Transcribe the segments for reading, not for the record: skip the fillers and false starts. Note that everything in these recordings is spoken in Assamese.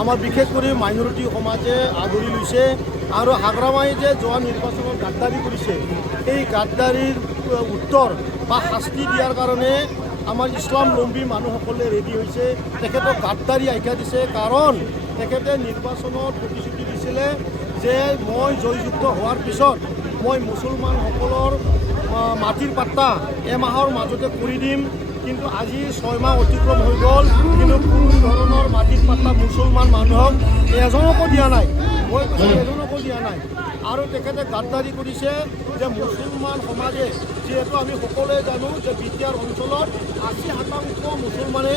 আমাৰ বিশেষ কৰি মাইনৰিটি সমাজে আদৰি লৈছে আৰু হাগ্ৰামাই যে যোৱা নিৰ্বাচনত গাদ্দাৰী কৰিছে এই গাদ্দাৰীৰ উত্তৰ বা শাস্তি দিয়াৰ কাৰণে আমাৰ ইছলামলম্বী মানুহসকলে ৰেডি হৈছে। তেখেতক গাদ্দাৰী আখ্যা দিছে, কাৰণ তেখেতে নিৰ্বাচনত প্ৰতিশ্ৰুতি দিছিলে যে মই জয়যুক্ত হোৱাৰ পিছত মই মুছলমানসকলৰ মাটিৰ পাট্টা এমাহৰ মাজতে কৰি দিম। কিন্তু আজি 6 মাহ অতিক্ৰম হৈ গ'ল, কিন্তু কোনো ধৰণৰ মাটিৰ পাট্টা মুছলমান মানুহক এজনকো দিয়া নাই। মই এজনকো দিয়া নাই। আৰু তেখেতে গাদ্দাৰী কৰিছে যে মুছলমান সমাজে, যিহেতু আমি সকলোৱে জানো যে বিটিআৰ অঞ্চলত 80% মুছলমানে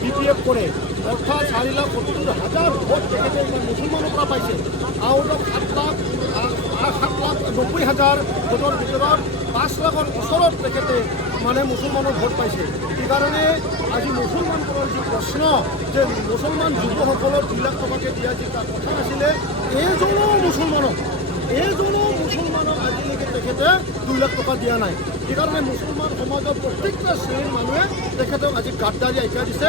BPF কৰে, অৰ্থাৎ 4,70,000 ভোট তেখেতে মুছলমানৰ পৰা পাইছে। আৰু 7,90,000 ভোটৰ ভিতৰত 5 লাখৰ ওচৰত তেখেতে মানে মুছলমানৰ ভোট পাইছে। সেইকাৰণে আজি মুছলমানসকলৰ যি প্ৰশ্ন যে মুছলমান যুৱসকলৰ 2 লাখ টকাকৈ দিয়া যি কথা আছিলে, এজনো মুছলমানক আজিলৈকে তেখেতে 2 লাখ টকা দিয়া নাই। সেইকাৰণে মুছলমান সমাজৰ প্ৰত্যেকটা শ্ৰেণীৰ মানুহে তেখেতক আজি গাদ্দাৰী আখ্যা দিছে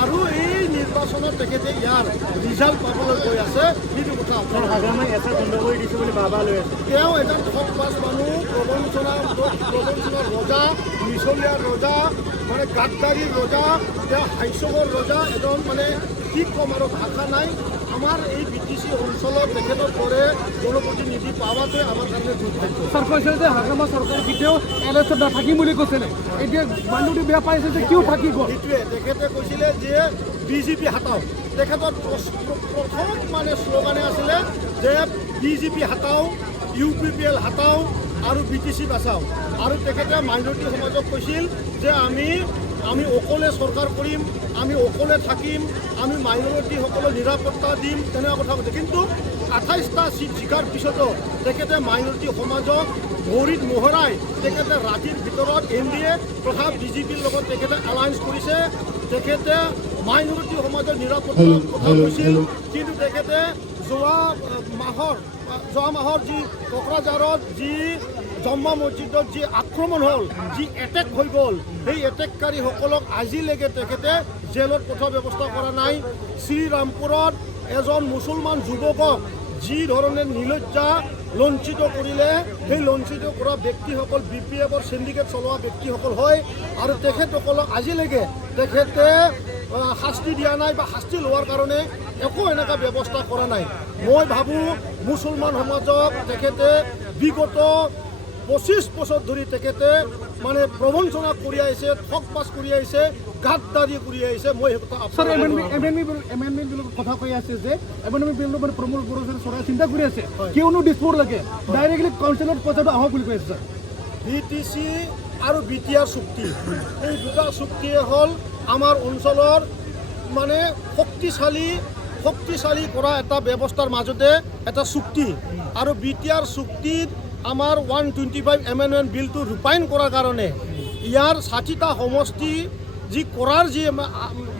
আৰু এই নিৰ্বাচনত তেখেতে ইয়াৰ ৰিজাল্ট পাবলৈ গৈ আছে। সেইটো কথা হাগ্ৰামাই এটা বন্ধ কৰি দিছে বুলি বাবা লৈ আছে। তেওঁ এজন ঠগবাজ মানুহ, প্ৰবঞ্চনাৰ ৰজা, মিছলীয়া ৰজা, মানে গাদ্দাৰীৰ ৰজা, তেওঁ হাস্যকৰ ৰজা, এজন মানে কি ক'ম আৰু ভাষা নাই। আমাৰ এই BTC অঞ্চলত তেখেতৰ দৰে জনপ্ৰতিনিধি পাৱাটোৱে আমাৰ কাৰণে দুৰ্ভাগ্য। ছাৰ কৈছে যে হাগ্ৰামা চৰকাৰ কেতিয়াও এলএছত নাথাকিম বুলি কৈছিলে, এতিয়া মানুহটো বেয়া পাইছে যে কিয় থাকি গ'ল। সেইটোৱে তেখেতে কৈছিলে যে BJP হাতাও। তেখেতৰ প্ৰথম মানে শ্লোগানে আছিলে যে BJP হাতাও, UPPL হাতাও আৰু BTC বাচাও। আৰু তেখেতে মাইনৰিটি সমাজক কৈছিল যে আমি অকলে চৰকাৰ কৰিম, আমি অকলে থাকিম, আমি মাইনৰিটিসকলক নিৰাপত্তা দিম, তেনেকুৱা কথা কৈছে। কিন্তু 28টা চিট জিকাৰ পিছতো তেখেতে মাইনৰিটি সমাজক ভৰিত মোহৰাই তেখেতে ৰাতিৰ ভিতৰত NDA তথা BJPৰ লগত তেখেতে এলায়েন্স কৰিছে। তেখেতে মাইনৰিটি সমাজৰ নিৰাপত্তাৰ কথা কৈছিল, কিন্তু তেখেতে যোৱা মাহৰ যি কোকৰাঝাৰত যি জম্মা মছজিদত যি আক্ৰমণ হ'ল, যি এটেক হৈ গ'ল, সেই এটেককাৰীসকলক আজিলৈকে তেখেতে জেলত পঠোৱাৰ ব্যৱস্থা কৰা নাই। শ্ৰীৰামপুৰত এজন মুছলমান যুৱকক যি ধৰণে নিলজ্জা লঞ্চিত কৰিলে, সেই লঞ্চিত কৰা ব্যক্তিসকল BPFৰ চিণ্ডিকেট চলোৱা ব্যক্তিসকল হয় আৰু তেখেতসকলক আজিলৈকে তেখেতে শাস্তি দিয়া নাই বা শাস্তি লোৱাৰ কাৰণে একো এনেকুৱা ব্যৱস্থা কৰা নাই। মই ভাবোঁ মুছলমান সমাজক তেখেতে বিগত 25 বছৰ ধৰি তেখেতে মানে প্ৰবঞ্চনা কৰি আহিছে, ঠগবাজ কৰি আহিছে, গাদ্দাৰী কৰি আহিছে। মই সেই কথা ছাৰ এমেণ্ডমেণ্ট বিলৰ কথা কৈ আছে যে এমেণ্ডমেণ্ট বিলটো মানে প্ৰমোদ বড়োৱে চৰকাৰে চিন্তা কৰি আছে, কিয়নো দিছপুৰ লাগে ডাইৰেক্টলি কাউন্সিলত পইচাটো আহক বুলি কৈ আছে। ছাৰ BTC আৰু BTR চুক্তি, এই দুটা চুক্তিয়ে হ'ল আমাৰ অঞ্চলৰ মানে শক্তিশালী কৰা এটা ব্যৱস্থাৰ মাজতে এটা চুক্তি। আৰু BTR চুক্তিত আমাৰ 125 এমেণ্ডমেণ্ট বিলটো ৰূপায়ণ কৰাৰ কাৰণে ইয়াৰ 60টা সমষ্টি যি কৰাৰ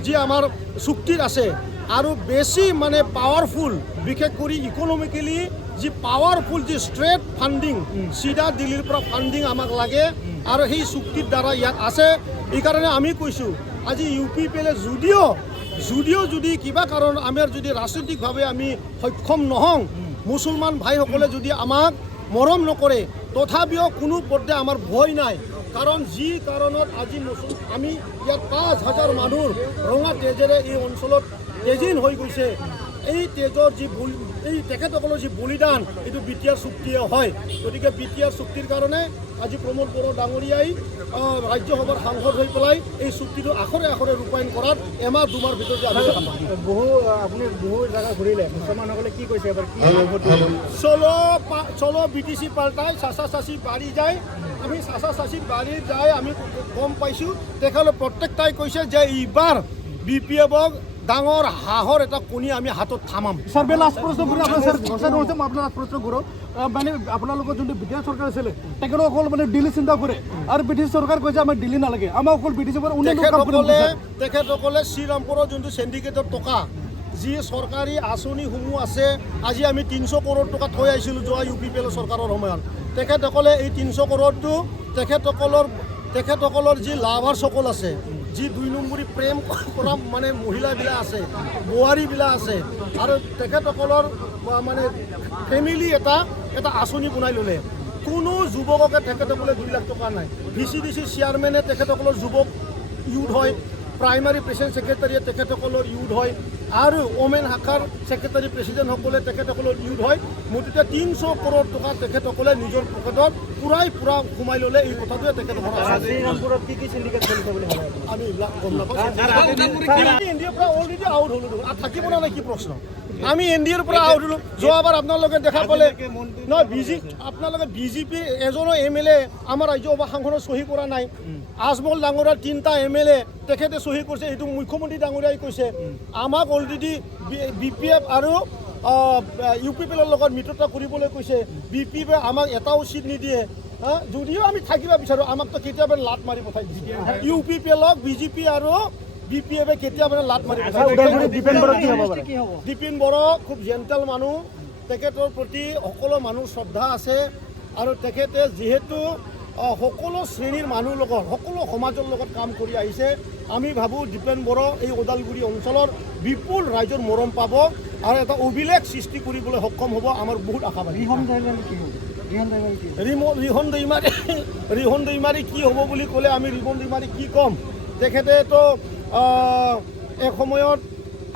যি আমাৰ চুক্তিত আছে আৰু বেছি মানে পাৱাৰফুল, বিশেষ কৰি ইকনমিকেলি যি পাৱাৰফুল যি ষ্ট্ৰেট ফাণ্ডিং, চিধা দিল্লীৰ পৰা ফাণ্ডিং আমাক লাগে আৰু সেই চুক্তিৰ দ্বাৰা ইয়াত আছে। এইকাৰণে আমি কৈছোঁ আজি UPPL যদিও যদি কিবা কাৰণ আমাৰ যদি ৰাজনৈতিকভাৱে আমি সক্ষম নহওঁ, মুছলমান ভাইসকলে যদি আমাক মৰম নকৰে, তথাপিও কোনো পৰ্যায়ে আমাৰ ভয় নাই। কাৰণ যি কাৰণত আজি আমি ইয়াত 5,000 মানুহ ৰঙা তেজেৰে এই অঞ্চলত তেজীন হৈ গৈছে, এই তেজৰ এই তেখেতসকলৰ যি বলিদান, এইটো BTR চুক্তিয়ে হয়। গতিকে BTR চুক্তিৰ কাৰণে আজি প্ৰমোদ বড়ো ডাঙৰীয়াই ৰাজ্যসভাৰ সাংসদ হৈ পেলাই এই চুক্তিটো আখৰে ৰূপায়ণ কৰাত এমাহ 2 মাহৰ ভিতৰতে আপুনি বহু জেগা ঘূৰিলে, মুছলমানসকলে কি কৈছে এবাৰ কি চলো BTC পাল্টাই চাচি বাঢ়ি যায়। আমি চাচি বাঢ়ি যায় আমি গম পাইছোঁ। তেখেতে প্ৰত্যেকটাই কৈছে যে এইবাৰ BPFক ডাঙৰ হাঁহৰ এটা কণী আমি হাতত থামাম। ছাৰ লাষ্ট প্ৰশ্ন কৰোঁ আপোনাৰ লাষ্ট প্ৰশ্ন কৰোঁ, মানে আপোনালোকৰ যোনটো BTR চৰকাৰ আছিলে তেখেতে অকল মানে দিল্লী চিন্তা কৰে আৰু BTC চৰকাৰ কৈছে আমাৰ দিল্লী নালাগে, আমাৰ অকল BTC তেখেতসকলে শ্ৰীৰামপুৰৰ যোনটো চিণ্ডিকেটৰ টকা, যি চৰকাৰী আঁচনিসমূহ আছে, আজি আমি 300 কৰোৰ টকা থৈ আহিছিলোঁ যোৱা UPPL চৰকাৰৰ সময়ত। তেখেতসকলে এই 300 কৰোৰটো তেখেতসকলৰ যি লাভাৰসকল আছে, যি 2 নম্বৰী প্ৰেম কৰা মানে মহিলাবিলাক আছে, বোৱাৰীবিলাক আছে, আৰু তেখেতসকলৰ মানে ফেমিলি এটা আঁচনি বনাই ল'লে। কোনো যুৱককে তেখেতসকলে 2 লাখ টকা নাই। VCDC চেয়াৰমেনে তেখেতসকলৰ যুৱক ইউথ হয়, প্ৰাইমাৰী প্ৰেচিডেণ্ট ছেক্ৰেটাৰীয়ে তেখেতসকলৰ ইউথ হয়, আৰু ওমেন শাখাৰ ছেক্ৰেটাৰী প্ৰেচিডেণ্টসকলে তেখেতসকলৰ ইউথ হয়। মুঠতে 300 কৰোৰ টকা তেখেতসকলে নিজৰ পকেটত পুৰা সোমাই ল'লে। এই কথাটোৱে তেখেতসকলৰ শ্ৰীৰামপুৰত কি চিণ্ডিকেট চলিছে বুলি ভাবে আপুনি? আমি এইবিলাক গম নাপাওঁ। এনডিএৰ পৰা অলৰেডি আউট হ'লো, আৰু থাকিব নাই কি প্ৰশ্ন? আমি এনডিএৰ পৰা আউট হ'লো। যোৱাবাৰ আপোনালোকে দেখা পালে নহয়, আপোনালোকে বিজেপি এজনো MLA আমাৰ ৰাজ্য সভা সাংসদৰ চহী কৰা নাই। আজমল ডাঙৰীয়াৰ 3টা MLA তেখেতে চহী কৰিছে, এইটো মুখ্যমন্ত্ৰী ডাঙৰীয়াই কৈছে। আমাক অলৰেডি BPF আৰু UPPLৰ লগত মিত্ৰতা কৰিবলৈ কৈছে। BPF আমাক এটাও চিট নিদিয়ে। যদিও আমি থাকিব বিচাৰোঁ, আমাকতো কেতিয়াবা লাট মাৰি পঠাই দিছে। UPPLক BJP আৰু BPF কেতিয়াবা লাট মাৰি পঠাই দিছে। দীপেন বড়ো খুব জেণ্টেল মানুহ, তেখেতৰ প্ৰতি সকলো মানুহ শ্ৰদ্ধা আছে, আৰু তেখেতে যিহেতু সকলো শ্ৰেণীৰ মানুহৰ লগত, সকলো সমাজৰ লগত কাম কৰি আহিছে। আমি ভাবোঁ দীপেন বড়ো এই ওদালগুৰি অঞ্চলৰ বিপুল ৰাইজৰ মৰম পাব আৰু এটা অভিলেখ সৃষ্টি কৰিবলৈ সক্ষম হ'ব। আমাৰ বহুত আশাবাদী। ৰিহন দৈমাৰী কি হ'ব বুলি ক'লে আমি ৰিহন দৈমাৰী কি ক'ম? তেখেতেতো এসময়ত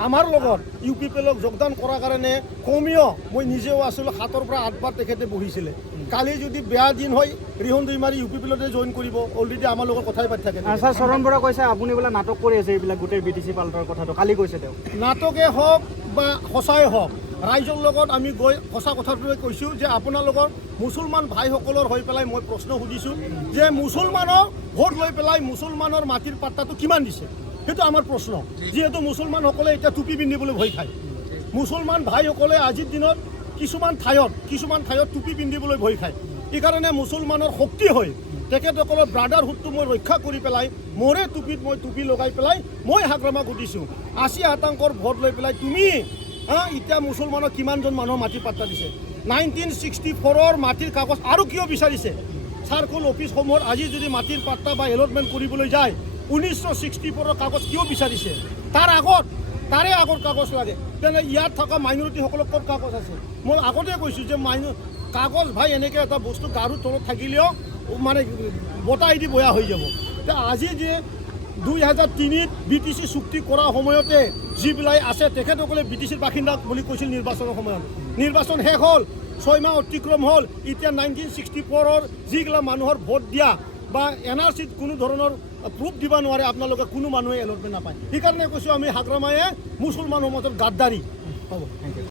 আমাৰ লগত UPPLক যোগদান কৰাৰ কাৰণে কমেও মই নিজেও আছিলোঁ 7ৰ পৰা 8 বাৰ তেখেতে বহিছিলে। কালি যদি বেয়া দিন হয়, ৰিহন দৈমাৰী UPPLতে জইন কৰিব। অলৰেডি আমাৰ লগত কথাই পাতি থাকে। ছাৰ চৰণ বৰা কৈছে আপুনি বোলে নাটক কৰি আছে এইবিলাক গোটেই BTC পাল্টাৰ কথাটো কালি কৈছে তেওঁ। নাটকে হওক বা সঁচাই হওক, ৰাইজৰ লগত আমি গৈ সঁচা কথাটোৱে কৈছোঁ যে আপোনালোকৰ মুছলমান ভাইসকলৰ হৈ পেলাই মই প্ৰশ্ন সুধিছোঁ যে মুছলমানৰ ভোট লৈ পেলাই মুছলমানৰ মাটিৰ পাত্তাটো কিমান দিছে? সেইটো আমাৰ প্ৰশ্ন। যিহেতু মুছলমানসকলে এতিয়া টুপি পিন্ধিবলৈ ভয় খায়। মুছলমান ভাইসকলে আজিৰ দিনত কিছুমান ঠাইত টুপি পিন্ধিবলৈ ভয় খায়। এইকাৰণে মুছলমানৰ শক্তি হৈ তেখেতসকলৰ ব্ৰাদাৰহুডটো মই ৰক্ষা কৰি পেলাই মোৰে টুপিত মই টুপি লগাই পেলাই মই হাগ্ৰামা ঘটিছোঁ। 80% ভোট লৈ পেলাই তুমি এতিয়া মুছলমানৰ কিমানজন মানুহৰ মাটিৰ পাত্তা দিছে? 1964ৰ মাটিৰ কাগজ আৰু কিয় বিচাৰিছে? চাৰ্কল অফিচসমূহত আজি যদি মাটিৰ পাত্তা বা এলটমেণ্ট কৰিবলৈ যায়, 1964ৰ কাগজ কিয় বিচাৰিছে? তাৰে আগৰ কাগজ লাগে। তেনে ইয়াত থকা মাইনৰিটিসকলৰ ক'ত কাগজ আছে? মই আগতে কৈছোঁ যে কাগজ ভাই এনেকৈ এটা বস্তু গাৰুৰ তলত থাকিলেও মানে বতাহ দি বেয়া হৈ যাব। আজি যে 2003ত BTC চুক্তি কৰাৰ সময়তে যিবিলাক আছে তেখেতসকলে BTCৰ বাসিন্দা বুলি কৈছিল। নিৰ্বাচনৰ সময়ত নিৰ্বাচন শেষ হ'ল, 6 মাহ অতিক্ৰম হ'ল। এতিয়া 1964ৰ যিগিলা মানুহৰ ভোট দিয়া বা NRCত কোনো ধৰণৰ প্ৰুফ দিব নোৱাৰে, আপোনালোকে কোনো মানুহে এলটমেণ্ট নাপায়। সেইকাৰণে কৈছোঁ আমি হাগ্ৰামায়ে মুছলমান সমাজৰ গাদ্দাৰী হ'ব।